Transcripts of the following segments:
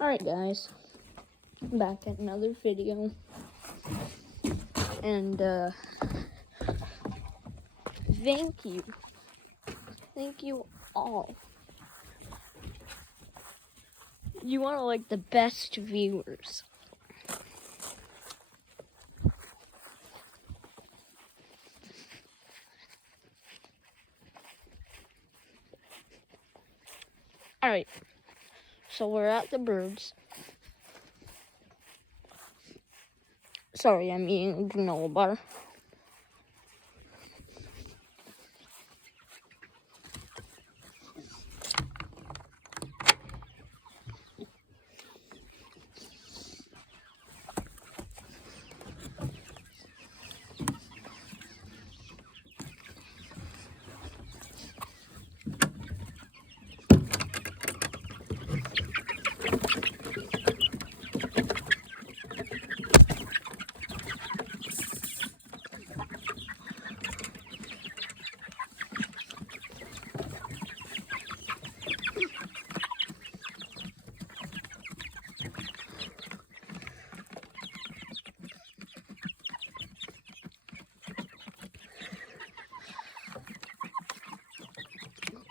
Alright guys, back at another video, and thank you all. You are like the best viewers. Alright, so we're at the birds. Sorry, I'm eating granola bar.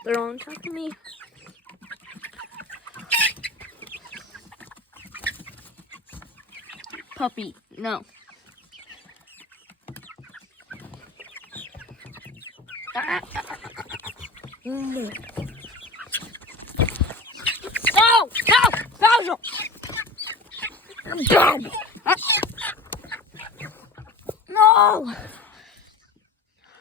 They're on top of me. Puppy, no. No! No! No! No!